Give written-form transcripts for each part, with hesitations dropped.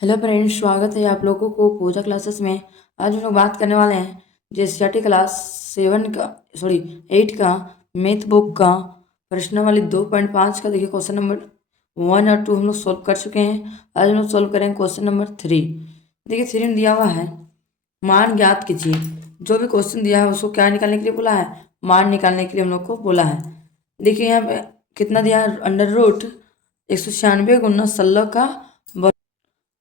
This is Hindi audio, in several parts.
हेलो फ्रेंड्स, स्वागत है आप लोगों को पूजा क्लासेस में। आज हम लोग बात करने वाले हैं जेएससीईआरटी क्लास 8 का मैथ बुक का प्रश्न वाली 2.5 का। देखिए क्वेश्चन नंबर 1 और 2 हम लोग सॉल्व कर चुके हैं। आज हम लोग सॉल्व करेंगे क्वेश्चन नंबर 3। देखिए 3 में दिया हुआ है मान ज्ञात कीजिए। जो भी क्वेश्चन दिया है उसको क्या निकालने के लिए बोला है, मान निकालने के लिए हम लोग को बोला है। देखिए यहाँ पे कितना दिया है, √196 का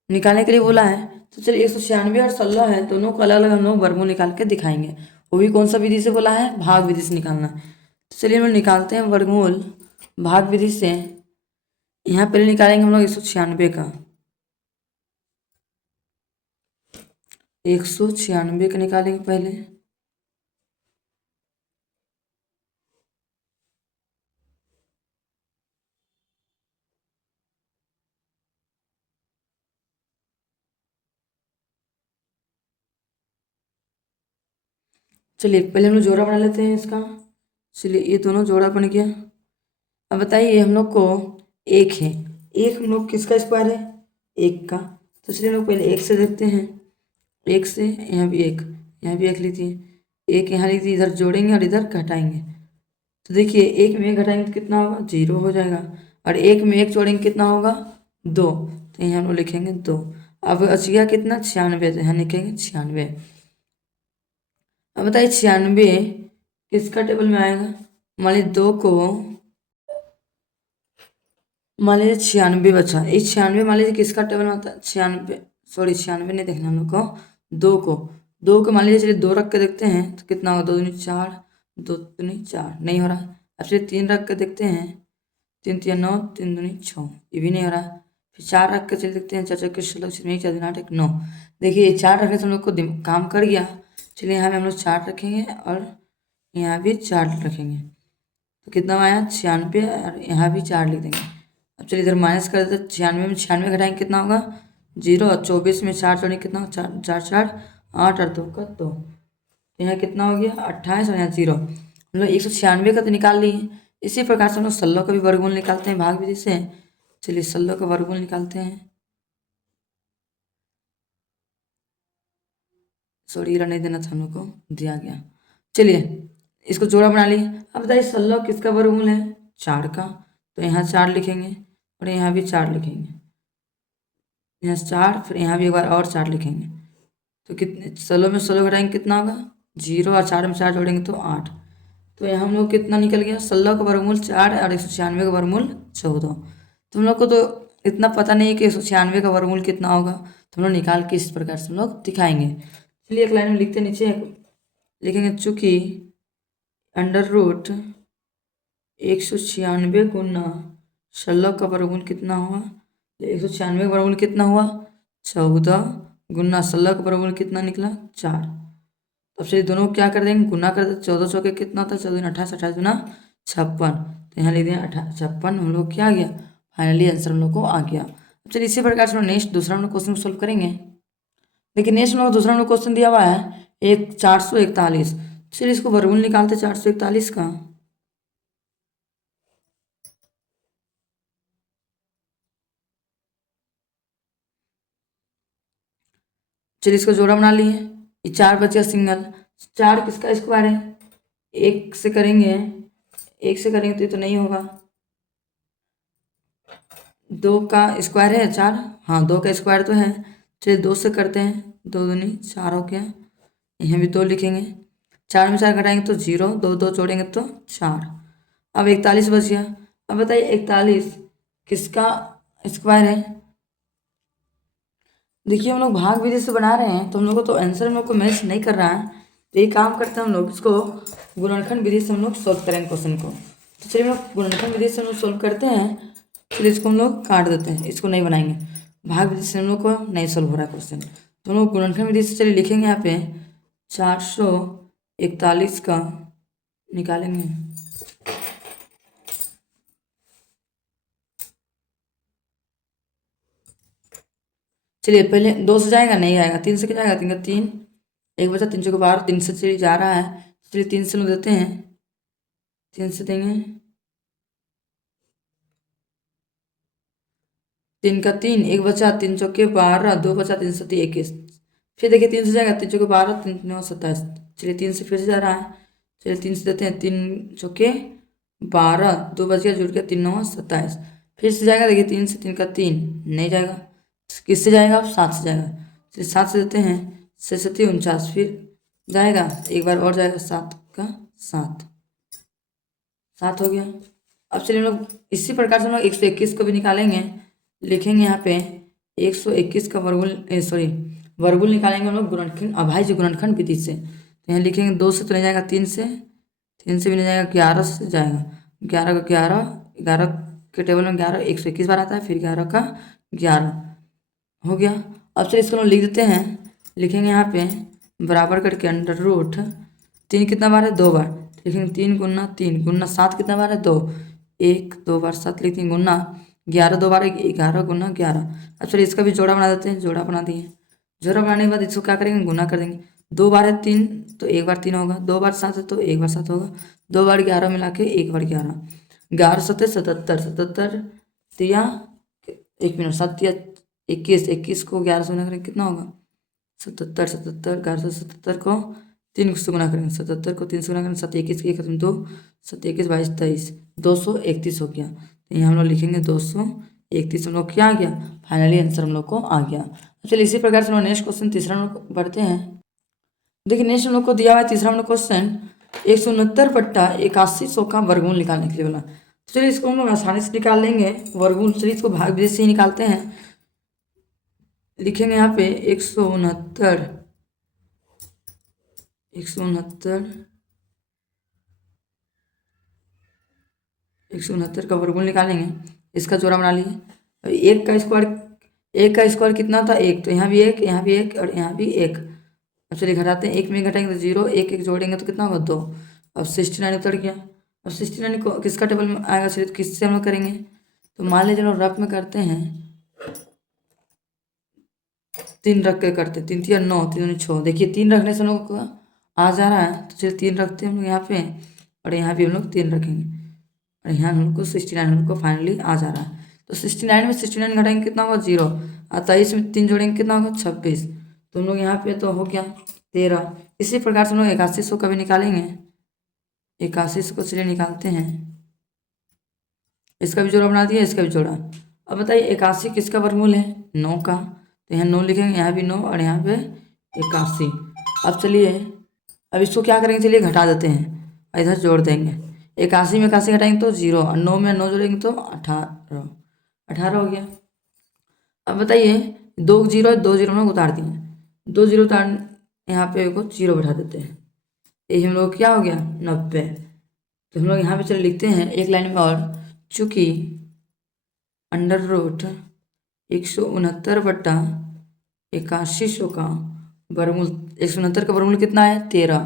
निकालने के लिए बोला है। तो चलिए 196 और 16 है, दोनों को अलग अलग हम लोग वर्गमूल निकाल के दिखाएंगे। वो भी कौन सा विधि से बोला है, भाग विधि से निकालना है। तो चलिए हम लोग निकालते हैं वर्गमूल भाग विधि से। यहाँ पहले निकालेंगे हम लोग 196 का। 196 का निकालेंगे पहले। चलिए पहले हम लोग जोड़ा बना लेते हैं इसका। चलिए ये दोनों जोड़ा बन गया। अब बताइए हम लोग को एक है, एक हम लोग किसका स्क्वायर है, एक का। तो चलिए हम लोग पहले एक से देखते हैं। एक से यहाँ भी एक, यहाँ भी एक लीजिए, एक यहाँ लीजिए, इधर जोड़ेंगे और इधर घटाएंगे। तो देखिए एक में एक घटाएंगे तो कितना होगा, 0 हो जाएगा। और एक में एक जोड़ेंगे कितना होगा, 2। तो यहाँ हम लोग लिखेंगे 2। अब बचिया कितना, 96। तो यहाँ लिखेंगे 96। अब बताइए 96 किसका टेबल में आएगा। मान लीजिए 2 को, मान लीजिए 96 बचा। इस 96 मान लीजिए किसका टेबल में आता है, 96, सॉरी 96 नहीं देखना हम लोग को, 2 को मान लीजिए। चलिए 2 रख के देखते हैं तो कितना होगा, 2 दूनी 4, 2 दूनी 4, नहीं हो रहा। अब चलिए 3 रख के देखते हैं, 3 3 9, 3 दूनी 6, ये भी नहीं हो रहा। फिर 4 रख के चलिए देखते हैं, 4 4 के 16, 4 4 8 1 9। देखिए 4 रखने से हम लोग को काम कर गया। चलिए यहाँ पे हम लोग 4 रखेंगे और यहाँ भी 4 रखेंगे। तो कितना आया, 96, और यहाँ भी 4 लिख देंगे। अब चलिए इधर माइनस कर देते, 96 में 96 घटाएंगे कितना होगा, 0। और 24 में 4 जोड़ेंगे कितना होगा, 4 4 4 8 और 2 का 2। यहाँ कितना हो गया, 28, और यहाँ 0। हम लोग 196 का तो निकाल लिए। इसी प्रकार से हम लोग 16 का भी वर्गमूल निकालते हैं भाग विधि से। चलिए 16 का वर्गमूल निकालते हैं। सॉरी रहने देना था, हम लोग को दिया गया। चलिए इसको जोड़ा बना लिए। अब बताइए 16 किसका वर्गमूल है, 4 का। तो यहाँ 4 लिखेंगे और यहाँ भी 4 लिखेंगे। यहाँ 4, फिर यहाँ भी एक बार और 4 लिखेंगे। तो कितने, 16 में 16 घटाएंगे कितना होगा, 0। और 4 में 4 जोड़ेंगे तो 8। तो यहाँ हम लोग कितना निकल गया, 16 का वर्गमूल 4 और 196 का वर्गमूल 14। तो हम लोग को तो इतना पता नहीं है कि 196 का वर्गमूल कितना होगा, तो हम लोग निकाल के इस प्रकार से हम लोग दिखाएंगे। चलिए एक लाइन में लिखते, नीचे लिखेंगे चूंकि √196 गुना 16 का वर्गमूल कितना हुआ, 196 का वर्गमूल कितना हुआ, 14, गुना 16 का वर्गमूल कितना निकला, 4। अब से दोनों को क्या कर देंगे, गुना कर देते। 14 चौके कितना होता है, 14 28, 28 गुना 56। तो यहाँ लिख दिया 56। हम लोग क्या आ गया, फाइनली आंसर हम लोग को आ गया। अब चलिए इसी प्रकार से हम नेक्स्ट दूसरा हम लोग क्वेश्चन सोल्व करेंगे। देखिए नेक्स्ट हम लोग दूसरा हम लोग क्वेश्चन दिया हुआ है एक 441। चलिए इसको वर्गमूल निकालते 441 का। चलिए इसको जोड़ा बना लिए। ये 4 बचा सिंगल। 4 किसका स्क्वायर है, एक से करेंगे, एक से करेंगे तो ये तो नहीं होगा। 2 का स्क्वायर है 4, हाँ 2 का स्क्वायर तो है। चलिए 2 से करते हैं, 2 दूनी 4 हो गया। यहाँ भी 2 लिखेंगे, 4 में 4 घटाएंगे तो 0, 2 2 जोड़ेंगे तो 4। अब 41 बच गया। अब बताइए 41 किसका स्क्वायर है। देखिए हम लोग भाग विधि से बना रहे हैं तो हम लोग को तो आंसर हम लोग को मैच नहीं कर रहा है। तो ये काम करते हैं हम लोग, इसको गुणनखंड विधि से हम लोग सोल्व करेंगे क्वेश्चन को। तो चलिए हम लोग गुणनखंड विधि से हम लोग सोल्व करते हैं। चलिए इसको हम लोग काट देते हैं, इसको नहीं बनाएंगे। भाग विधि से हम लोग को नहीं सोल्व हो रहा है क्वेश्चन, तो हम लोग गुणनखंड विधि से चलिए लिखेंगे यहाँ पे 441 का निकालेंगे। चलिए पहले 2 से जाएगा, नहीं आएगा। 3 से क्या जाएगा, 3 का 3, एक बचा 3 को 12, 3 से चलिए जा रहा है। चलिए 3 से हम देते हैं, 3 से देंगे 3 का 3, एक बचा, 3 चौके 12, 2 बचा, 3 सत्ती 21। फिर देखिए 3 से जाएगा, 3 चौके 12, 3 9 27। चलिए 3 से फिर से जा रहा है, चलिए 3 से देते हैं, 3 चौके 12, 2 बच गया, जुड़ गया, 3 9 27। फिर से जाएगा, देखिए 3 से 3 का 3 नहीं जाएगा, किससे जाएगा, अब 7 से जाएगा, चलिए 7 से देते हैं, 6 सत्ती 49। फिर जाएगा, एक बार और जाएगा, 7 का 7, 7 हो गया। अब चलिए हम लोग इसी प्रकार से हम लोग 121 को भी निकालेंगे। लिखेंगे यहाँ पे 121 का वर्गमूल, सॉरी वर्गमूल निकालेंगे हम लोग गुणनखंड अभाज्य गुणनखंड विधि से। तो यहाँ लिखेंगे 2 से तो नहीं जाएगा, 3 से, 3 से भी नहीं जाएगा, 11 से जाएगा, 11 का 11, 11 के टेबल में 11 121 बार आता है, फिर 11 का 11 हो गया। अब चलिए इसको हम लिख देते हैं, लिखेंगे यहाँ पे बराबर करके अंडर रूट 3 कितना बार है, 2 बार, लिखेंगे 3 गुना 3 गुना 7 कितना बार है, 2, 1 2 बार 7 लिखते हैं, गुना 11 2 बार 11 गुना 11। अब चलिए इसका भी जोड़ा बना देते हैं, जोड़ा बना दिए, जोड़ा बनाने के बाद इसको क्या करेंगे, गुना कर देंगे। 2 बार है 3 तो एक बार 3 होगा, 2 बार 7 है तो एक बार 7 होगा, 2 बार 11 मिला के एक बार 11, 11 7 77, 77 तिया 1 मिनट, 7 तिया 21, 21 को 11 से गुना करेंगे कितना होगा, 77, 77 11 से 77 को 3 से गुना करेंगे, 77 को 3 से गुना करेंगे, 7 21 के खत्म 2, 7 21 22 23, 231 हो गया। तो यहाँ हम लोग लिखेंगे 231, हम लोग क्या आ गया, फाइनली आंसर हम लोग को आ गया। चलिए इसी प्रकार से हम लोग नेक्स्ट क्वेश्चन तीसरा हम लोग बढ़ते हैं। देखिए नेक्स्ट हम लोग को दिया हुआ है तीसरा हम लोग क्वेश्चन 169 बट्टा 8100 का वर्गमूल निकालने के लिए बोला। तो चलिए इसको हम लोग आसानी से निकाल लेंगे वर्गमूल। चलिए इसको भाग विधि से ही निकालते हैं। लिखेंगे यहाँ पे 169 का वर्गमूल निकालेंगे। इसका जोड़ा बना लिए, एक का स्क्वायर कितना था, एक, तो यहाँ भी एक, यहाँ भी एक और यहाँ भी एक। अब चलिए घटाते हैं, एक में घटाएंगे तो 0, एक एक जोड़ेंगे तो कितना होगा, 2। अब 69 उतर गया। अब 69 को किसका टेबल में आएगा, चलिए तो किससे हम लोग करेंगे, तो मान लीजिए लोग रफ में करते हैं, 3 रख के करते हैं, 3 3 9 3 6। देखिए 3 रखने से हम लोग को आ जा रहा है, तो चलिए 3 रखते हैं हम लोग यहाँ पे, और यहाँ भी हम लोग 3 रखेंगे, और यहाँ हम लोग को 69 हम लोग को फाइनली आ जा रहा है। तो 69 में 69 घटाएंगे कितना होगा, 0, और 23 में 3 जोड़ेंगे कितना होगा, 26। तो हम लोग यहाँ पे तो हो गया 13। इसी प्रकार से हम लोग 8100 का भी निकालेंगे। 8100 को चलिए निकालते हैं, इसका भी जोड़ा बना दिया, इसका भी जोड़ा। अब बताइए 81 किसका वर्गमूल है, 9 का, तो यहाँ 9 लिखेंगे, यहाँ भी 9 और यहाँ पे 81। अब चलिए अब इसको क्या करेंगे, चलिए घटा देते हैं, इधर जोड़ देंगे। 81 में 81 घटाएंगे तो 0, और 9 में 9 जोड़ेंगे तो 18, 18 हो गया। अब बताइए 2 0 2 0 हम लोग उतार दिए, 2 0 उतार, यहाँ पे को 0 बैठा देते हैं, यही हम लोग क्या हो गया, 90। तो हम लोग यहाँ पे चले लिखते हैं एक लाइन में और, चूँकि अंडर रूट 169 बट्टा 8100 का वर्गमूल, 169 का वर्गमूल कितना है, 13,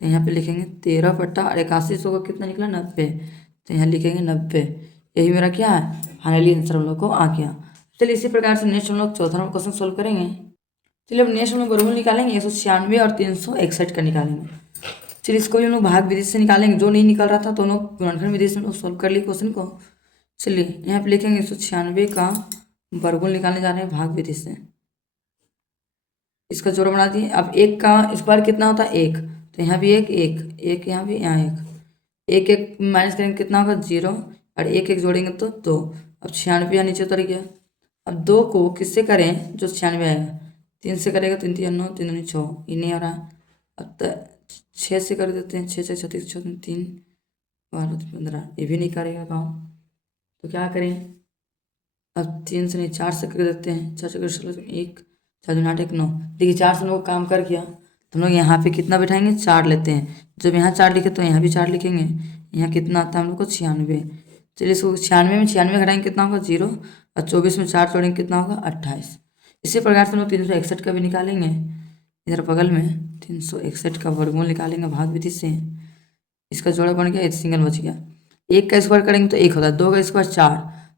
तो यहाँ पे लिखेंगे 13 बट्टा, और 8100 का कितना निकला, 90, तो यहाँ लिखेंगे 90। यही मेरा क्या है, फाइनली आंसर हम लोग को आ गया। चलिए इसी प्रकार से नेक्स्ट हम लोग चौथा नंबर क्वेश्चन सोल्व करेंगे। चलिए अब नेक्स्ट हम लोग वर्गमूल निकालेंगे 196 और 361 का निकालेंगे। चलिए इसको भी हम लोग भाग विधि से निकालेंगे, जो नहीं निकल रहा था तो हम लोग गुणनखंड विधि से हम लोग सोल्व कर लिए क्वेश्चन को। चलिए यहाँ पे लिखेंगे 196 का वर्गमूल निकालने जा रहे हैं भाग विधि से। इसका जोड़ा बना दिए। अब एक का स्क्वायर कितना होता है, एक, तो यहाँ भी एक, एक एक यहाँ भी, यहाँ एक, एक एक माइनस करेंगे कितना होगा, 0, और एक एक जोड़ेंगे तो 2। अब 96 यहाँ नीचे उतर गया। अब 2 को किससे करें जो 96 आएगा, 3 से करेगा, 3 3 9 3 9 6, ये नहीं आ रहा। अब 6 से कर देते हैं, 6 6 36 6 3 12 15, ये भी नहीं करेगा काम, तो क्या करें, अब 3 से नहीं 4 से कर देते हैं, 4 से कर 1 4 2 8 1 9। देखिए 4 से हम लोग काम कर गया, तो हम लोग यहाँ पे कितना बैठाएंगे, 4 लेते हैं। जब यहाँ 4 लिखे तो यहाँ भी 4 लिखेंगे। यहाँ कितना आता है हम लोग को, 96। चलिए इसको 96 में 96 घटाएंगे कितना होगा, 0, और 24 में 4 जोड़ेंगे कितना होगा, 28। इसी प्रकार से हम लोग 361 का भी निकालेंगे। इधर बगल में 361 का वर्गमूल निकालेंगे भाग विधि से। इसका जोड़ा बन गया, एक सिंगल बच गया। एक का स्क्वायर करेंगे तो एक होता है, 2 का स्क्वायर 4,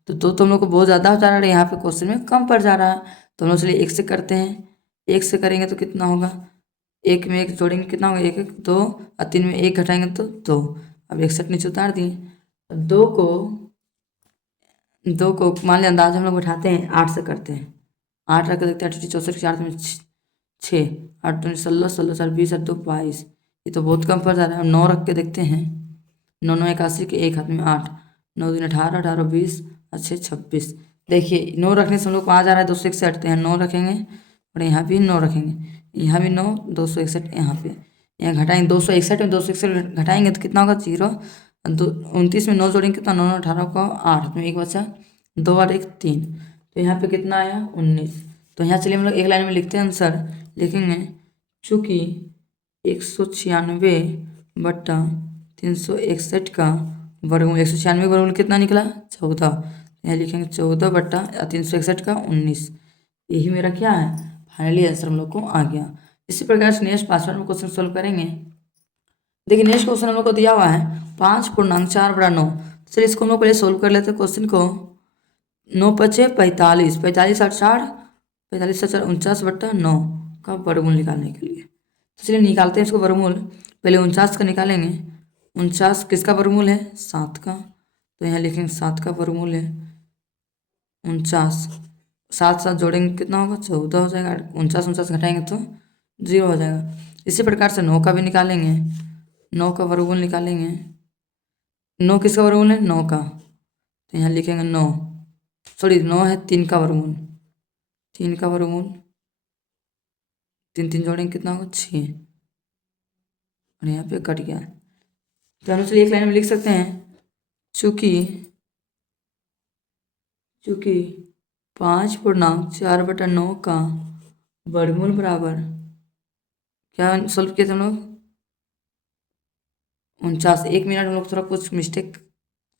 तो 2 तो हम लोग को बहुत ज़्यादा हो जा रहा है, यहाँ पे क्वेश्चन में कम पड़ जा रहा है, तो हम लोग चलिए 1 से करते हैं। 1 से करेंगे तो कितना होगा, 1 में 1 जोड़ेंगे कितना होगा, 1 1 2, और 3 में 1 घटाएंगे तो 2। अब 61 नीचे उतार दिए। 2 को 2 को मान लिया अंदाज हम लोग उठाते हैं 8 से करते हैं। 8 रख के देखते हैं, 8 64 4 में 6, 8 दूनी 16, 16 4 20 8 2 22। ये तो बहुत कम पड़ जा रहा है। हम 9 रख के देखते हैं। 9 9 81 के एक हाथ में 8, 9 दूनी 18, 18 20 अच्छे 26। देखिए 9 रखने से हम लोग को आ जा रहा है 261। तो यहाँ 9 रखेंगे और यहाँ भी 9 रखेंगे, यहाँ भी 9, 261 यहाँ पे। यहाँ घटाएंगे 261 में 261 घटाएंगे तो कितना होगा 0। 29 में 9 जोड़ेंगे कितना, 9 9 18 को 8 में 1 बचा, 2 और 1 3। तो यहाँ पे कितना आया 19। तो यहाँ चलिए हम लोग एक लाइन में लिखते हैं आंसर। लिखेंगे चूँकि 196 बट्टा 361 का वर्गमूल, 196 का वर्गमूल कितना निकला 14। यहाँ लिखेंगे 14 बट्टा 361 का 19। यही मेरा क्या है फाइनली आंसर हम लोग को आ गया। इसी प्रकार से नेक्स्ट 5वां में क्वेश्चन सोल्व करेंगे। देखिए नेक्स्ट क्वेश्चन हम लोग को दिया हुआ है 5.4 बड़ा 9। चलिए इसको हम लोग पहले सोल्व कर लेते हैं क्वेश्चन को। 9 पचे 45, 45 और 4, 45 और 4 49 बट्टा 9 का वर्गमूल निकालने के लिए। तो चलिए निकालते हैं इसको वर्गमूल। पहले 49 का निकालेंगे। 49 किसका वर्गमूल है 7 का। तो यहाँ लिखेंगे 7 का वर्गमूल है 49। 7 7 जोड़ेंगे कितना होगा 14 हो जाएगा। 49 49 घटाएंगे तो 0 हो जाएगा। इसी प्रकार से 9 का भी निकालेंगे। 9 का वर्गमूल निकालेंगे। 9 किसका वर्गमूल है 9 का। तो यहाँ लिखेंगे 9, सॉरी 9 है 3 का वर्गमूल। 3 का वर्गमूल 3 3 जोड़ेंगे कितना होगा 6 और यहाँ पे कट गया। तो हम चलिए एक लाइन में लिख सकते हैं चूँकि 5.4 बटा 9 का वर्गमूल बराबर क्या सॉल्व किए थे हम लोग 49। 1 मिनट हम लोग थोड़ा कुछ मिस्टेक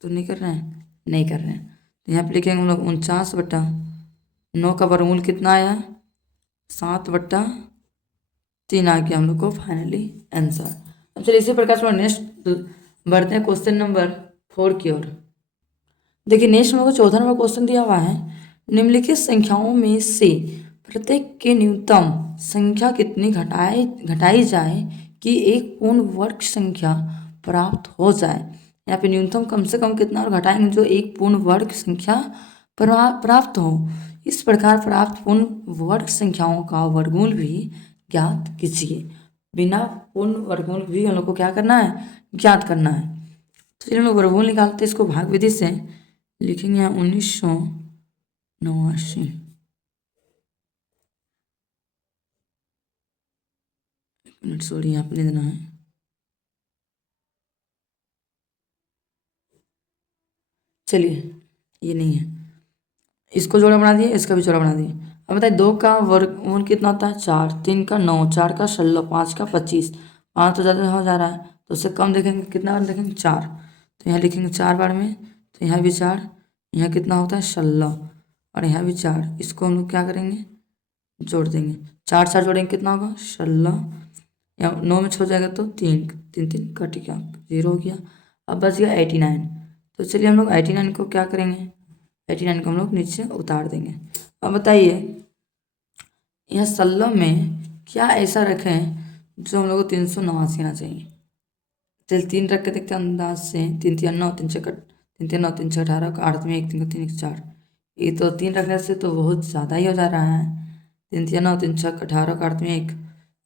तो नहीं कर रहे हैं, नहीं कर रहे हैं। तो यहाँ पे लिखेंगे हम लोग 49 बटा 9 का वर्गमूल कितना आया 7 बट्टा 3 आ गया हम लोग को फाइनली आंसर। अब चलिए इसी प्रकार से नेक्स्ट बढ़ते हैं क्वेश्चन नंबर 4 की ओर। देखिए नेक्स्ट हम लोग को 14 नंबर क्वेश्चन दिया हुआ है। निम्नलिखित संख्याओं में से प्रत्येक की न्यूनतम संख्या कितनी घटाई जाए कि एक पूर्ण वर्ग संख्या प्राप्त हो जाए। यहाँ पे न्यूनतम कम से कम कितना और घटाएंगे जो एक पूर्ण वर्ग संख्या प्राप्त हो। इस प्रकार प्राप्त पूर्ण वर्ग संख्याओं का वर्गमूल भी ज्ञात कीजिए। बिना पूर्ण वर्गमूल भी हम लोग को क्या करना है ज्ञात करना है। तो चलिए हम लोग वर्गमूल निकालते हैं इसको भाग विधि से। लिखेंगे यहाँ 1989। एक मिनट सॉरी यहाँ पे नहीं देना है। चलिए ये नहीं है, इसको जोड़ा बना दिए, इसका भी जोड़ा बना दिए। अब बताइए 2 का वर्गमूल कितना होता है 4, 3 का 9, 4 का 16, 5 का 25। 5 तो ज़्यादा हो जा रहा है तो उससे कम देखेंगे कितना बार देखेंगे 4। तो यहाँ लिखेंगे 4 बार में, तो यहाँ भी 4, यहाँ कितना होता है 16 और यहाँ भी 4। इसको हम लोग क्या करेंगे जोड़ देंगे। 4 4 जोड़ेंगे कितना होगा 16, यहाँ 9 में 6 जाएगा तो 3 3 3 कट गया 0 हो गया। अब बच गया 89। तो चलिए हम लोग 89 को क्या करेंगे 89 को हम लोग नीचे उतार देंगे। अब बताइए यहाँ 16 में क्या ऐसा रखें जो हम लोग को 389 आना चाहिए। चल 3 रख के देखते हैं अंदाज से। 3 3 9, 3 6 3 3 9, 3 6 18 का 8 में 1 3 3 1 4। ये तो 3 रखने से तो बहुत ज़्यादा ही हो जा रहा है। 3 3 9, 3 6 18 का 8 में 1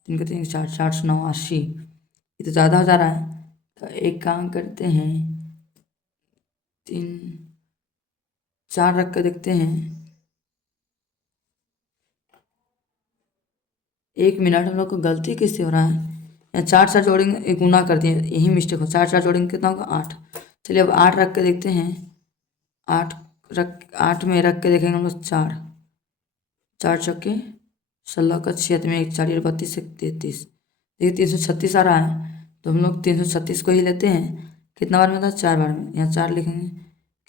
3 का 3 4 4 9 80। ये तो ज़्यादा हो जा रहा है। तो एक काम करते हैं 3 4 रख कर देखते हैं। 1 मिनट हम लोग को गलती किससे हो रहा है। या 4 4 जोड़ेंगे गुना कर दिए, यही मिस्टेक हो। 4 4 जोड़ेंगे कितना होगा 8। चलिए अब 8 रख के देखते हैं। 8 में रख के देखेंगे हम लोग 4 4 चौके 16 का 6 में 1 4 32 1 33। देखिए 336 आ रहा है तो हम लोग 336 को ही लेते हैं। कितना बार में था 4 बार में, यहाँ 4 लिखेंगे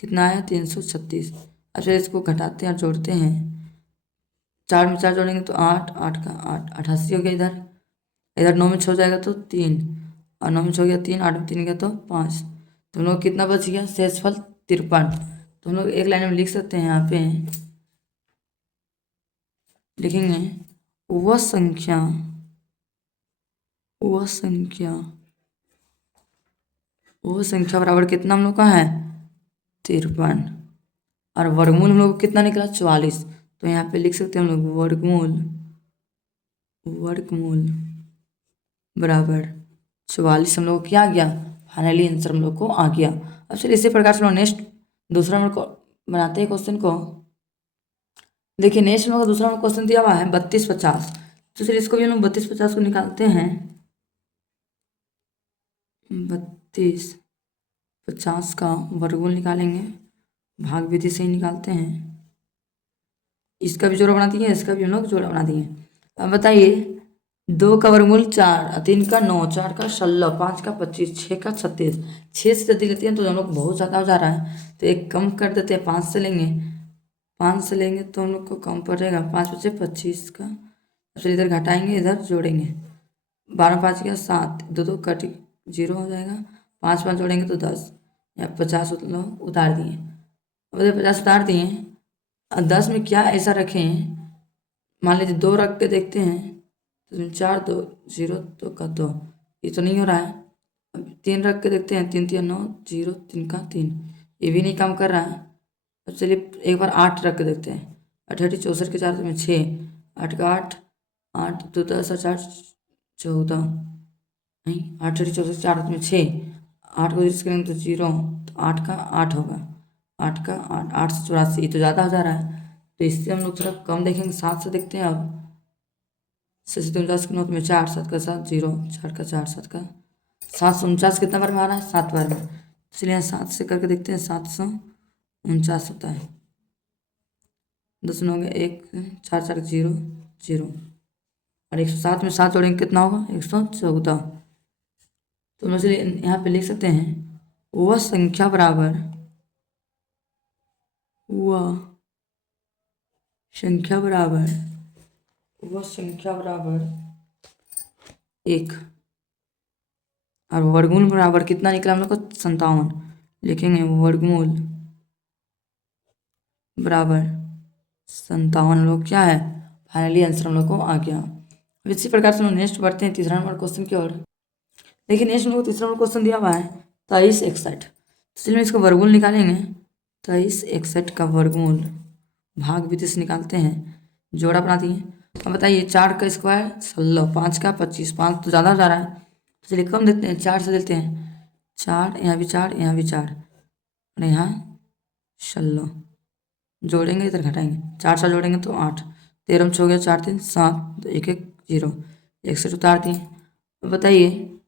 कितना आया 336। अच्छा इसको घटाते हैं और जोड़ते हैं। 4 में 4 जोड़ेंगे तो 8 8 का 8 88 हो गया। इधर इधर 9 में 6 जाएगा तो 3 और 9 में 6 गया 3, 8 में 3 गया तो 5। तो हम लोग कितना बच गया शेषफल 53। तो हम लोग एक लाइन में लिख सकते हैं। यहाँ पे लिखेंगे वह संख्या बराबर कितना हम लोग का है 53। और वर्गमूल हम लोग को कितना निकला 44। तो यहाँ पे लिख सकते हैं हम लोग वर्गमूल बराबर 44 हम लोग को क्या आ गया, फाइनली आंसर हम लोग को आ गया। अब चलिए इसी प्रकार से हम लोग नेक्स्ट दूसरा हम लोग को बनाते हैं क्वेश्चन को। देखिए नेक्स्ट हम लोग का दूसरा क्वेश्चन दिया हुआ है 32 50। तो चलिए इसको भी हम लोग 32 50 को निकालते हैं। 32 50 का वर्गमूल निकालेंगे, भाग विधि से ही निकालते हैं। इसका भी जोड़ा बना दिए, इसका भी हम लोग जोड़ा बना दिए। अब बताइए 2 का वर्गमूल 4, 3 का 9, 4 का 16, 5 का 25, 6 का 36। 6 से यदि लेते हैं तो हम लोग बहुत ज़्यादा हो जा रहा है, तो एक कम कर देते हैं, 5 से लेंगे। 5 से लेंगे तो हम लोग को कम पड़ेगा, 5 बचे 25 का। फिर इधर घटाएंगे, इधर जोड़ेंगे, 12 5 गया 7, 2 2 कट 0 हो जाएगा। 5 5 जोड़ेंगे तो 10, या 50 लोग उतार दिए। अब इधर 50 उतार दिए। अब 10 में क्या ऐसा रखें, मान लीजिए 2 रख के देखते हैं, तो 4 2 0 2 का 2, ये तो नहीं हो रहा है। अब 3 रख के देखते हैं, 3 3 9 0 3 का 3, ये भी नहीं काम कर रहा है। अब चलिए एक बार 8 रख के देखते हैं, 8 8 64 के 4 में 6, 8 का 8 8 2 10 8 14, नहीं 8 8 64 4 में 6, 8 को यूज करेंगे तो 0, तो 8 का 8 होगा। 8 का 8 8 से 84, ये तो ज़्यादा हो जा रहा है, तो इससे हम लोग थोड़ा कम देखेंगे, 7 से देखते हैं। अब 6 के 9 में 4 7 का 7 0, 4 का 4 7 का 749 कितना बार में आ रहा है, 7 बार में। चलिए 7 से करके देखते हैं, 749 होता है। 10 में हो गया 1 4 4 0 0, और 107 में 7 जोड़ेंगे कितना होगा, 114। तो हम चलिए यहाँ पे लिख सकते हैं वह संख्या बराबर, वह संख्या बराबर 1, और वर्गमूल बराबर कितना निकला हम लोग को 57। लिखेंगे वर्गमूल बराबर 57 लोग क्या है, फाइनली आंसर हम लोग को आ गया। इसी प्रकार से हम लोग नेक्स्ट बढ़ते हैं तीसरा नंबर क्वेश्चन की ओर। देखिए नेक्स्ट हम लोग को तीसरा नंबर क्वेश्चन दिया हुआ है 23 61। चलिए इसको वर्गमूल निकालेंगे। 23 61 का वर्गमूल भाग विधि से निकालते हैं, जोड़ा बना दिए। अब बताइए 4 का स्क्वायर 16, 5 का 25, 5 तो ज़्यादा हो जा रहा है, तो चलिए कम देते हैं, 4 से देते हैं। 4 यहाँ भी 4, यहाँ भी 4, और यहाँ 16, जोड़ेंगे इधर घटाएंगे, 4 4 जोड़ेंगे तो 8, 13 में 6 हो गया 4 3 7, तो 1 1 0, 61 उतार दिए। अब बताइए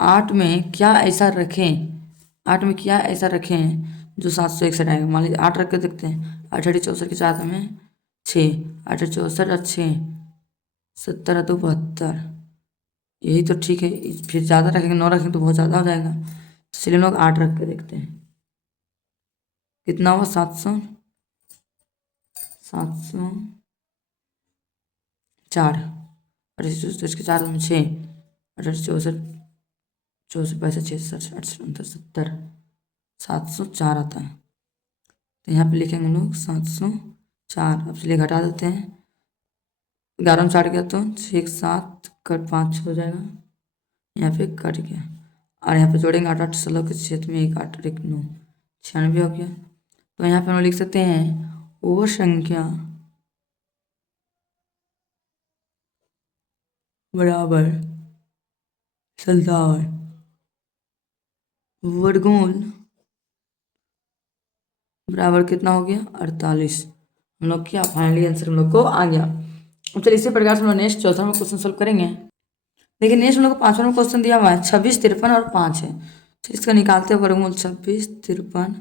8 में क्या ऐसा रखें, 8 में क्या ऐसा रखें जो 761 आएगा। मान लीजिए 8 रख के देखते हैं, 8 8 64 के 4 में 6, 8 8 64 और 6 70 2 72, यही तो ठीक है। फिर ज़्यादा रखेंगे, 9 रखेंगे तो बहुत ज़्यादा हो जाएगा, तो चलिए हम लोग 8 रख के देखते हैं, कितना हुआ 704, और इसके 4 में 6, 8 64 64 पैंसठ 66 68 69 70, 704 आता है। तो यहाँ पे लिखेंगे हम लोग 704। अब चलिए घटा देते हैं, 11 में 4 गया तो 6 7 कट 5 हो जाएगा, यहाँ पे कट गया, और यहाँ पे जोड़ेंगे 8 8 16 के 6 में 1 8 1 9, 96 हो गया। तो यहाँ पे हम लिख सकते हैं वो संख्या बराबर 57, वर्गमूल बराबर कितना हो गया 48। हम लोग क्या फाइनली आंसर हम लोग को आ गया। अब चलिए इसी प्रकार से हम लोग नेक्स्ट चौथा में क्वेश्चन सोल्व करेंगे। देखिए नेक्स्ट हम लोग को 5वां क्वेश्चन दिया हुआ है 26 53 और 5 है, तो इसका निकालते हैं वर्गमूल 26 53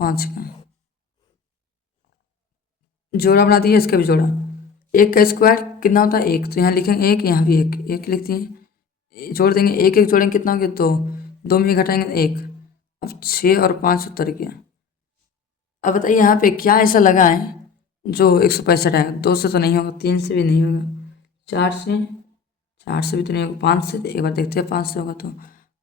5 का, जोड़ा बना दिए, इसका भी जोड़ा। 1 का स्क्वायर कितना होता है 1, तो यहाँ लिखेंगे 1, यहाँ भी 1 1 लिख दिए, जोड़ देंगे 1 1 जोड़ेंगे कितना हो गया 2, 2 में घटाएंगे 1, अब 6 और 5 उतर गया। अब बताइए यहाँ पे क्या ऐसा लगा है जो 165 आएगा, 2 से तो नहीं होगा, 3 से भी नहीं होगा, 4 से भी तो नहीं होगा, 5 से एक बार देखते हैं 5 से होगा तो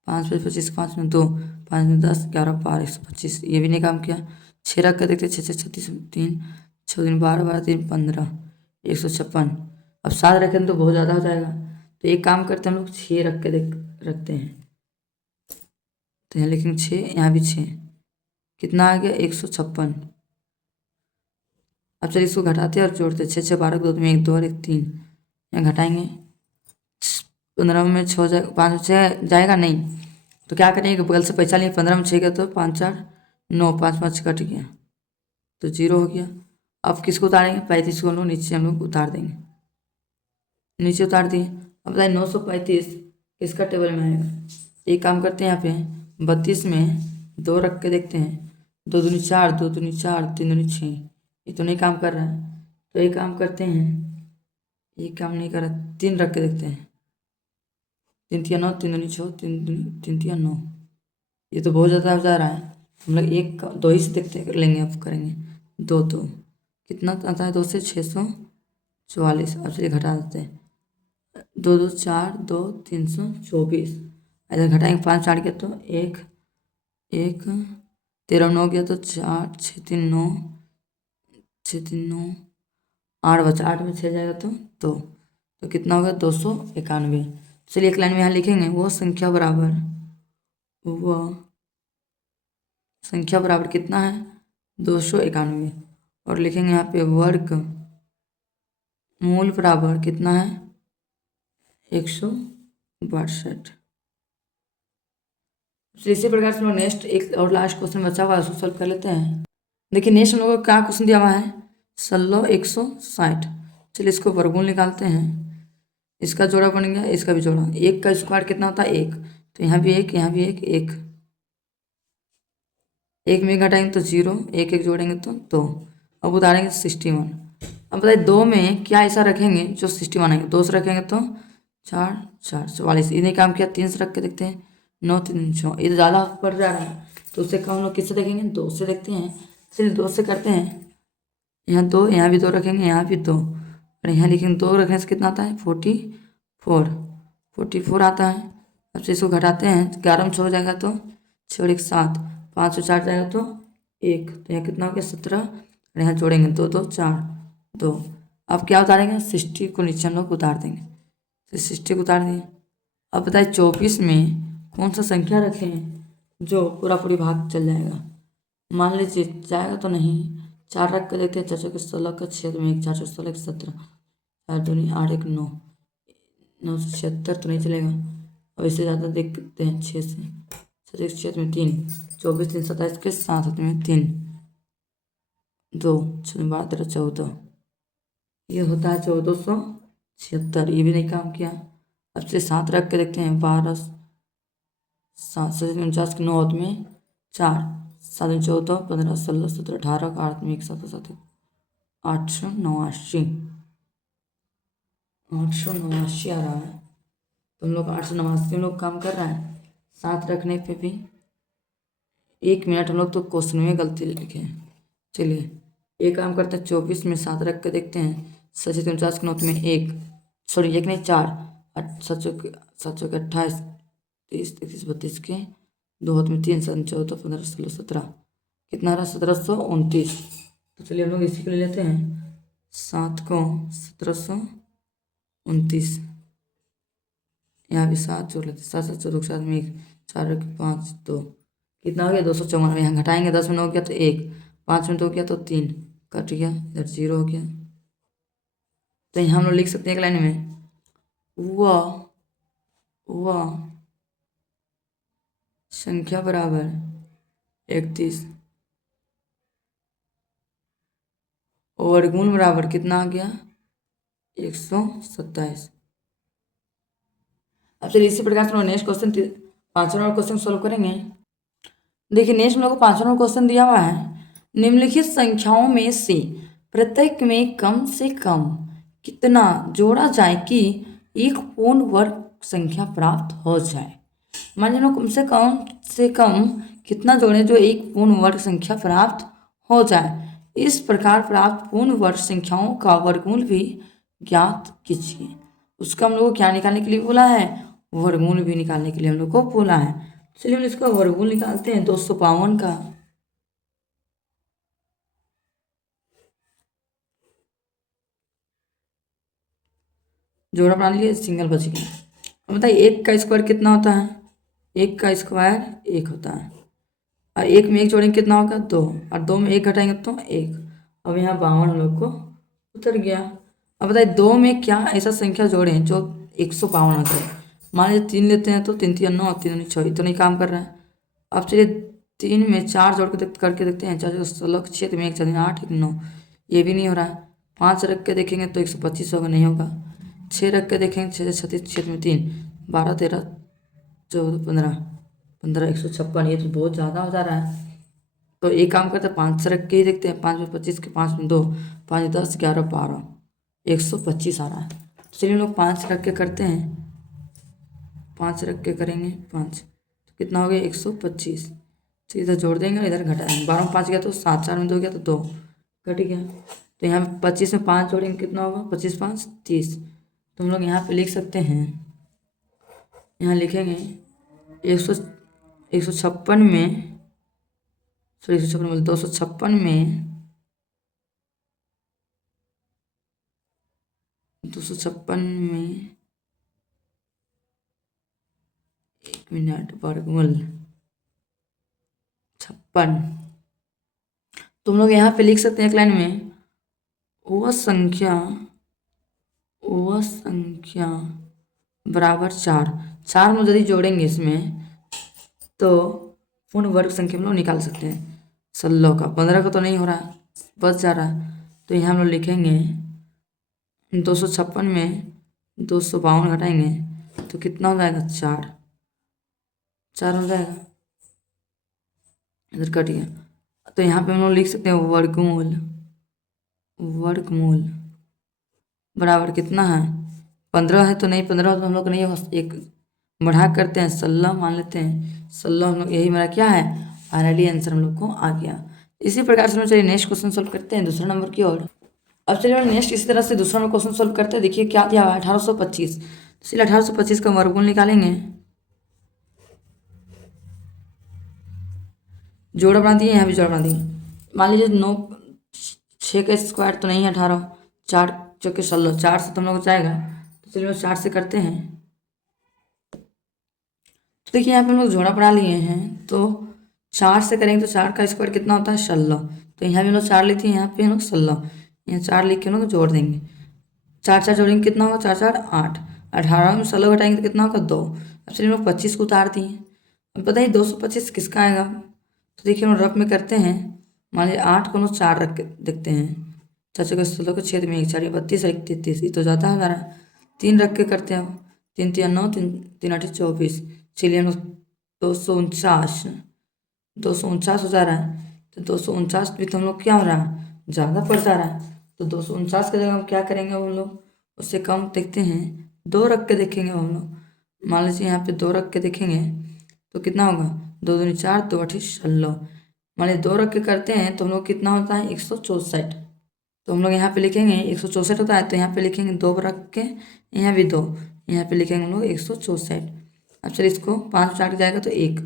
5 5 25, 5 में 2, 5 में 10 11 12 125, ये भी नहीं काम किया। 6 रख कर देखते हैं, 6 6 36 3 6 दिन 12 12 3 15 156। अब 7 रखें तो बहुत ज़्यादा हो जाएगा, तो एक काम करते हैं हम लोग 6 रख के रखते हैं, तो यहाँ लिखेंगे 6, यहाँ भी 6, कितना आ गया 156। अब चलिए इसको घटाते और जोड़ते, 6 6 12 2 में 1 2 और 1 3, यहाँ घटाएंगे 15 में 6 जाएगा, 5 6 जाएगा नहीं, तो क्या करेंगे बगल से पैसा लेंगे, 15 में 6 गया तो 5 4 9, 5 5 कट गया तो 0 हो गया। अब किसको उतारेंगे, 35 को हम लोग नीचे हम लोग उतार देंगे, नीचे उतार दिए। अब बताइए 935 किसका टेबल में आएगा, एक काम करते हैं यहाँ पे 32 में 2 रख के देखते हैं, 2 दूनी 4 2 दूनी 4 3 दूनी 6, ये तो नहीं काम कर रहा है, तो एक काम करते हैं, ये काम नहीं कर रहा, 3 रख के देखते हैं, 3 3 9 3 दूनी 6 3 3 9, ये तो बहुत ज़्यादा हो जा रहा है, हम लोग 1 2 ही से देखते कर लेंगे, अब करेंगे 2 2 कितना आता है, 2 से 644, अब चलिए घटा देते हैं, 2 2 4 2 324, इधर घटाएंगे 5 4 गया तो 1 1 13 9 गया तो 4 6 3 9 6 3 9 8 बचा, 8 में 6 जाएगा तो कितना होगा 291। चलिए एक लाइन में यहाँ लिखेंगे, वो संख्या बराबर कितना है 291, और लिखेंगे यहाँ पे वर्ग मूल बराबर कितना है 162। इसी प्रकार से हम लोग नेक्स्ट एक और लास्ट क्वेश्चन बचा हुआ है, उसको सॉल्व कर लेते हैं। देखिए नेक्स्ट हम लोग को क्या क्वेश्चन दिया हुआ है, 16 160। चलिए इसको वर्गमूल निकालते हैं, इसका जोड़ा बन गया, इसका भी जोड़ा, 1 का स्क्वायर कितना होता है 1, तो यहाँ भी 1 यहाँ भी 1 1 1 में घटाएंगे तो 0, 1 1 जोड़ेंगे तो 2, अब उतारेंगे 61। अब बताइए 2 में क्या ऐसा रखेंगे जो 61 आएंगे, 2 से रखेंगे तो 4 4 44, इन्हें काम किया, 3 से रख के देखते हैं, 9 3 6, ये तो ज़्यादा बढ़ जा रहा है, तो उससे कम हम लोग किससे देखेंगे 2 से देखते हैं। चलिए 2 से करते हैं, यहाँ 2 यहाँ भी 2 रखेंगे, यहाँ भी 2, और यहाँ लिखेंगे 2 रखने से कितना आता है 44 आता है। अब से इसको घटाते हैं, 11 में 6 हो जाएगा तो 6 और 1 7, 5 और 4 जाएगा तो 1, तो यहाँ कितना हो गया 17, और यहाँ जोड़ेंगे 2 2 4 2। अब क्या उतारेंगे 60 को नीचे हम लोग उतार देंगे, तो 60 को उतार दिए। अब बताइए 24 में कौन सा संख्या रखें जो पूरा पूरी भाग चल जाएगा, मान लीजिए जाएगा तो नहीं, 4 रख कर देखते हैं, 4 4 16 का 6 में 1 4 4 16 17, 4 2 8 1 9 9 से 76 तो नहीं चलेगा, अब इससे ज़्यादा देखते हैं 6 से 6 में 3, 24 3 27 के 7 में 3 2 6 12 13 14, ये होता है 1476, ये भी नहीं काम किया। अब से 7 रख के देखते हैं, 12 7 से 49 के 9 में 4 7 में 14 15 16 17 18 का 8 में 1 7 7 889 889 आ रहा है, तो हम लोग 889 हम लोग काम कर रहा है, 7 रखने पे भी 1 मिनट हम लोग तो क्वेश्चन में गलती लिखे हैं। चलिए एक काम करते हैं, 24 में 7 रख के देखते हैं, 7 49 के 9 में 1 सॉरी 1 नहीं 4 7 7 28 30 31 32 के 2 हाथ में 3 7 14 15 16 17, कितना रहा 1729। तो चलिए हम लोग इसी को ले लेते हैं, 7 को 1729, यहाँ भी 7 जोड़ लेते हैं, 7 7 14 7 में 1 4 5 2, कितना हो गया 254। यहाँ घटाएंगे, 10 में 9 गया तो 1, 5 में 2 गया तो 3 कट गया, इधर 0 हो गया। तो यहाँ हम लोग लिख सकते हैं एक लाइन में, वह संख्या बराबर 31 और वर्गमूल बराबर कितना आ गया 127। अब चलिए इसी प्रकार से हम नेक्स्ट क्वेश्चन 5वां नंबर क्वेश्चन सोल्व करेंगे। देखिए नेक्स्ट हम लोग को 5वां नंबर क्वेश्चन दिया हुआ है, निम्नलिखित संख्याओं में से प्रत्येक में कम से कम कितना जोड़ा जाए कि एक पूर्ण वर्ग संख्या प्राप्त हो जाए। मान लीजिए कम से कम कितना जोड़ें जो एक पूर्ण वर्ग संख्या प्राप्त हो जाए। इस प्रकार प्राप्त पूर्ण वर्ग संख्याओं का वर्गमूल भी ज्ञात कीजिए। उसका हम लोग को क्या निकालने के लिए बोला है, वर्गमूल भी निकालने के लिए हम लोग को बोला है। चलिए हम इसका वर्गमूल निकालते हैं 252 का। जोड़ा बना लिए, सिंगल बच गया। अब बताइए 1 का स्क्वायर कितना होता है, 1 का स्क्वायर 1 होता है, और 1 में 1 जोड़ेंगे कितना होगा 2, और 2 में 1 घटाएंगे तो 1। अब यहाँ 52 हम लोग को उतर गया। अब बताइए 2 में क्या ऐसा संख्या जोड़ें जो 152 आ जाए। मान लीजिए 3 लेते हैं तो 3 3 9 3 9 6 तो नहीं काम कर रहा है। अब चलिए 3 में 4 जोड़ के करके देखते हैं। 4 16 6 में 1 4 8 1 9, ये भी नहीं हो रहा है। 5 रख के देखेंगे तो 125 होगा, नहीं होगा। 6 रख के देखेंगे 6 36 6 में 3 12 13 14 15 15 156, ये तो बहुत ज़्यादा हो जा रहा है। तो एक काम करते हैं 5 से रख के ही देखते हैं। 5 में 25 के 5 में 2 5 10 11 12 125 आ रहा है। तो चलिए हम लोग 5 रख के करते हैं। 5 रख के करेंगे 5 तो कितना हो गया 125। तो इधर जोड़ देंगे और इधर घटाएंगे। 12 में 5 गया तो 7, 4 में 2 गया तो 2 घट गया। तो यहाँ पे 25 में 5 जोड़ेंगे कितना होगा 25 5 30। तो हम लोग यहाँ पे लिख सकते हैं, यहाँ लिखेंगे 156 में, सॉरी 156 में 256 में 256 में 1 मिनट वर्गमूल 56। तुम लोग यहाँ पे लिख सकते हैं एक लाइन में वह संख्या बराबर 4। 4 में यदि जोड़ेंगे इसमें तो पूर्ण वर्ग संख्या हम लोग निकाल सकते हैं। 16 का 15 का तो नहीं हो रहा, बच जा रहा है। तो यहाँ हम लोग लिखेंगे 256 में 252 घटाएंगे तो कितना हो जाएगा 4 4 हो जाएगा, इधर कट गया। तो यहाँ पे हम लोग लिख सकते हैं वर्गमूल बराबर कितना है 15 है तो नहीं, 15 तो हम लोग नहीं, एक बढ़ा करते हैं 16 मान लेते हैं। 16 हम लोग, यही मेरा क्या है फाइनली आंसर हम लोग को आ गया। इसी प्रकार से हम चलिए नेक्स्ट क्वेश्चन सोल्व करते हैं दूसरा नंबर की ओर। अब चलिए नेक्स्ट इसी तरह से दूसरा नंबर क्वेश्चन सोल्व करते हैं। देखिए क्या दिया हुआ है 1825। चलिए 1825 का वर्गमूल निकालेंगे। जोड़ा बना दिए, यहाँ भी जोड़ा बना दिए। मान लीजिए 9 6 का स्क्वायर तो नहीं है 18, 4 चौके 16, 4 से तो हम लोग जाएगा। तो चलिए 4 से करते हैं। तो देखिए यहाँ पे हम लोग जोड़ा बना लिए हैं, तो 4 से करेंगे तो 4 का स्क्वायर कितना होता है 16। तो यहाँ भी हम लोग 4 लेते हैं, यहाँ पे हम लोग 16, यहाँ 4 लिख के हम लोग जोड़ देंगे। 4 4 जोड़ेंगे कितना होगा 4 4 8, 18 में 16 घटाएंगे तो कितना होगा 2। अब चलिए हम लोग 25 को उतार दिए। अब बताइए 225 किसका आएगा। तो देखिए हम रफ में करते हैं। मान लीजिए 8 को हम लोग 4 रख के देखते हैं। 4 4 16 के 6 में 1 4 32 1 33, ये तो ज़्यादा हो जा रहा है। 3 रख के करते हैं। 3 3 9 3 3 8 24। चलिए हम लोग 249 हो जा रहा है। तो 249 भी तो हम लोग क्या हो रहा है ज़्यादा पड़ जा रहा है। तो 249 की जगह हम क्या करेंगे हम लोग उससे कम देखते हैं, 2 रख के देखेंगे हम लोग। मान लीजिए यहाँ पे 2 रख के देखेंगे तो कितना होगा 2 दूनी 4 2 8 16। मान लीजिए 2 रख के करते हैं तो हम लोग कितना होता है 164। तो हम लोग यहाँ पे लिखेंगे 164 होता है। तो यहाँ पे लिखेंगे 2 रख के, यहाँ भी 2, यहाँ पे लिखेंगे हम लोग 164। अब चलिए इसको 5 चाट जाएगा तो 1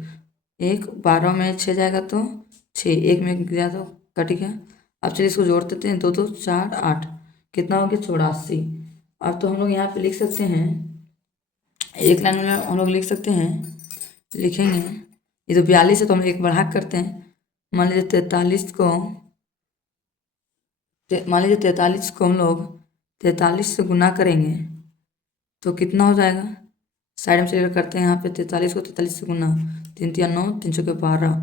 1 12 में 6 जाएगा तो 6, 1 में गया तो कट गया। अब चलिए इसको जोड़ देते हैं 2 2 4 8, कितना हो गया 84। अब तो हम लोग यहाँ पे लिख सकते हैं, एक लाइन में हम लोग लिख सकते हैं, लिखेंगे ये तो 42 है तो हम लोग एक बढ़ा करते हैं। मान लीजिए 43 को, मान लीजिए 43 को हम लोग 43 से गुना करेंगे तो कितना हो जाएगा। साइड में चलिए करते हैं, यहाँ पे 43 को 43 से गुना, 3 3 9 3 चौके 12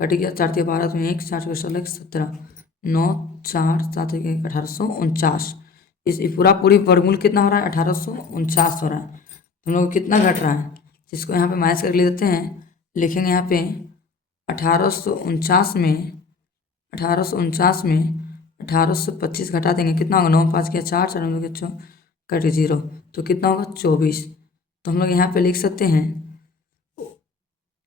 कट गया, 4 3 12 तो 1 4 चौके 16 17 9 4 7 1 1849। इस पूरी वर्गमूल कितना हो रहा है 1849 हो रहा है। तो हम लोग को कितना घट रहा है, जिसको यहाँ पे माइनस करके ले देते हैं। लिखेंगे यहाँ पे 1849 में 1825 घटा देंगे कितना होगा 9 5 गया 4 4 में गया कट 0, तो कितना होगा 24। तो हम लोग यहाँ पे लिख सकते हैं,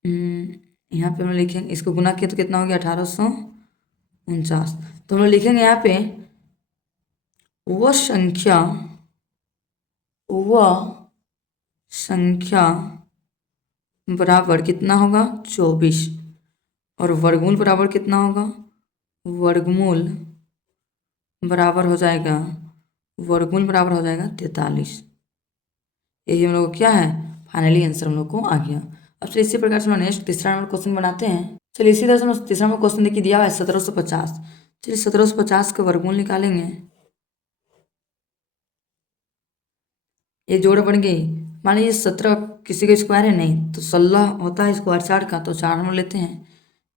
यहाँ पे हम लिखेंगे इसको गुना किया तो कितना हो गया 1849। तो हम लोग लिखेंगे यहाँ पे वह संख्या बराबर कितना होगा 24 और वर्गमूल बराबर कितना होगा, वर्गमूल बराबर हो जाएगा 43। यही हम लोग को क्या है फाइनली आंसर हम लोग को आ गया। अब चलिए इसी प्रकार से हम नेक्स्ट तीसरा नंबर क्वेश्चन बनाते हैं। चलिए इसी तरह से हम तीसरा नंबर क्वेश्चन देखिए दिया हुआ है 1750। चलिए 1750 का वर्गमूल निकालेंगे। ये जोड़ बन गई। मान लीजिए 17 किसी का स्क्वायर है नहीं, तो 16 होता है स्क्वायर 4 का, तो 4 हम लेते हैं।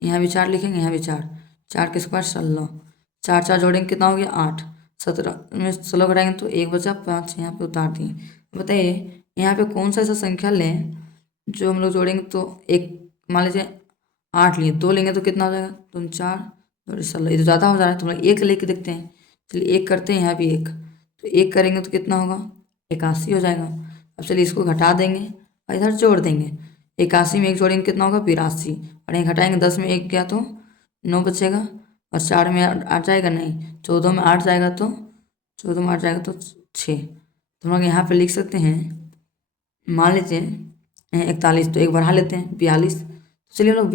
यहाँ भी 4 लिखेंगे, यहाँ भी 4, 4 के स्क्वायर 16, 4 4 जोड़ेंगे कितना हो गया 8, 17 में 16 घटाएंगे तो 1 बचा 5, यहाँ पे उतार दिए। बताइए यहाँ पे कौन सा ऐसा संख्या लें जो हम लोग जोड़ेंगे तो एक, मान लीजिए 8 लिए, 2 लेंगे तो कितना हो जाएगा, तुम 4 और 16, ये तो ज़्यादा हो जा रहा है, तो हम लोग 1 लेके देखते हैं। चलिए 1 करते हैं, यहाँ भी 1, तो 1 करेंगे तो कितना होगा 81 हो जाएगा। अब चलिए इसको घटा देंगे और इधर जोड़ देंगे। 81 में 1 जोड़ेंगे कितना होगा 82, और ये घटाएंगे 10 में 1 गया तो 9 बचेगा, और 4 में 8 जाएगा नहीं, 14 में 8 जाएगा तो 14 में 8 जाएगा तो 6। तो हम लोग यहाँ पे लिख सकते हैं, मान लीजिए 41, तो 1 बढ़ा लेते हैं 42। तो चलिए हम लोग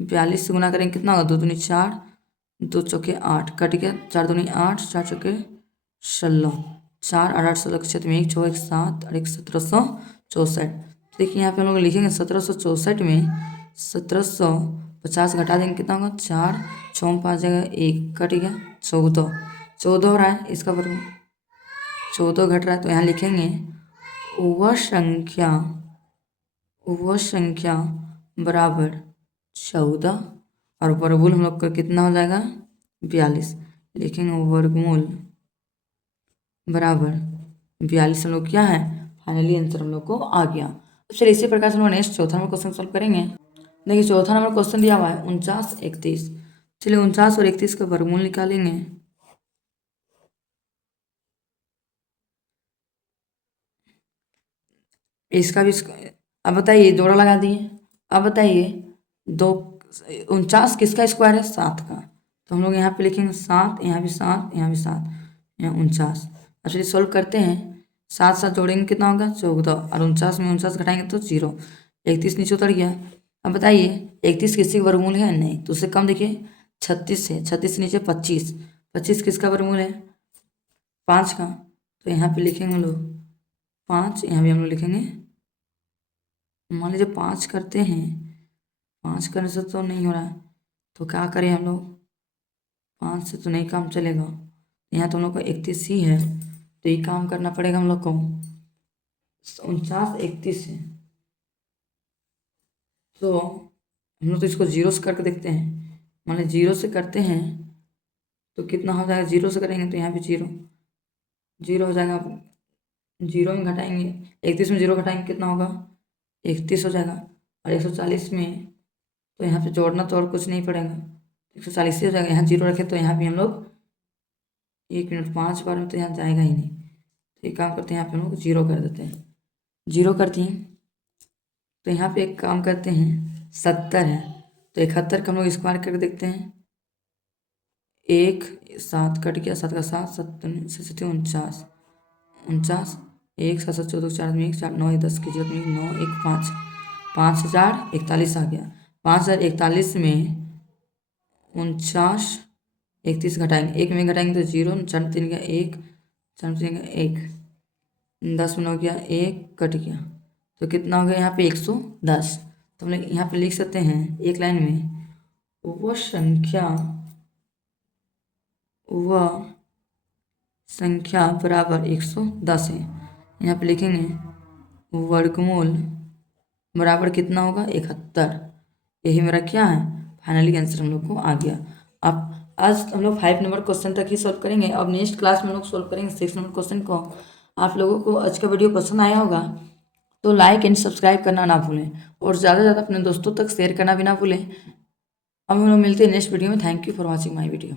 42 से गुना करेंगे कितना होगा, 2 दूनी 4, 2 चौके 8, कट गया, 4 दूनी 8, 4 चौके 16, 4 और 8 16 के क्षेत्र में 1 6 1 7 और 1 1764। देखिए यहाँ पे हम लोग लिखेंगे 1764 में 1750 घटा देंगे कितना होगा 4, 6 में 5 जगह 1 कट गया, 14 हो रहा है, इसका वर्ग 14 घट रहा है, तो यहाँ लिखेंगे वह संख्या बराबर 14, और वर्गमूल हम लोग का कितना हो जाएगा 42। लिखेंगे वर्गमूल बराबर 42 हम लोग क्या है फाइनली आंसर हम लोग को आ गया। अब चलिए इसी प्रकार से हम लोग नेक्स्ट चौथा नंबर क्वेश्चन सॉल्व करेंगे। देखिए चौथा नंबर क्वेश्चन दिया हुआ है 49 31। चलिए 49 और 31 का वर्गमूल निकालेंगे। इसका भी अब बताइए, जोड़ा लगा दिए। अब बताइए 49 किसका स्क्वायर है 7 का, तो हम लोग यहाँ पे लिखेंगे 7, यहाँ भी 7, यहाँ भी 7, यहाँ 49। अब चलिए सोल्व करते हैं, 7 7 जोड़ेंगे कितना होगा 14, और 49 में 49 घटाएंगे तो 0, 31 नीचे उतर गया। अब बताइए 31 किसी का वर्गमूल है नहीं, तो उससे कम देखिए 36 है, 36 से नीचे 25, 25 किसका वर्गमूल है 5 का, तो यहाँ पे लिखेंगे हम लोग 5, यहाँ भी हम लोग लिखेंगे। मान लीजिए 5 करते हैं, 5 करने से तो नहीं हो रहा है, तो क्या करें हम लोग, 5 से तो नहीं काम चलेगा, यहाँ तो हम लोग को 31 ही है, तो ये काम करना पड़ेगा हम लोग को 49 31 है। तो हम लोग तो इसको 0 से करके देखते हैं। मान लीजिए 0 से करते हैं तो कितना हो जाएगा, 0 से करेंगे तो यहाँ पे 0 0 हो जाएगा। 0 में घटाएंगे, 31 में 0 घटाएंगे कितना होगा 31 हो जाएगा, और 140 में तो यहाँ पे जोड़ना तो और कुछ नहीं पड़ेगा, 140 ही हो जाएगा। यहाँ 0 रखे तो यहाँ भी हम लोग 1 मिनट 5 बार में तो यहाँ जाएगा ही नहीं, तो एक काम करते हैं यहाँ पे हम लोग 0 कर देते हैं। 0 कर दिए तो यहाँ पे एक काम करते हैं 70 है, तो 71 का हम लोग स्क्वायर करके देखते हैं। 1 7 कट गया, 7 का 7 7 7 49 49, 1 7 7 14 4 में 1 4 9 10 की जरूरत नहीं, 9 1 5 5041 आ गया। 5041 में 49 31 घटाएंगे, 1 में घटाएंगे तो 0, 4 3 गया 1, 4 3 गया 1, 10 में 9 गया 1 कट गया, तो कितना हो गया यहाँ पे 110। तो हम लोग यहाँ पे लिख सकते हैं एक लाइन में, वह संख्या बराबर 110 है। यहाँ पे लिखेंगे वर्गमूल बराबर कितना होगा 71। यही मेरा क्या है फाइनली आंसर हम लोग को आ गया। अब आज हम लोग 5 नंबर क्वेश्चन तक ही सॉल्व करेंगे। अब नेक्स्ट क्लास में हम लोग सॉल्व करेंगे 6 नंबर क्वेश्चन को। आप लोगों को आज का वीडियो पसंद आया होगा तो लाइक एंड सब्सक्राइब करना ना भूलें, और ज़्यादा से ज़्यादा अपने दोस्तों तक शेयर करना भी ना भूलें। अब हम लोग मिलते हैं नेक्स्ट वीडियो में। Thank you for watching my video.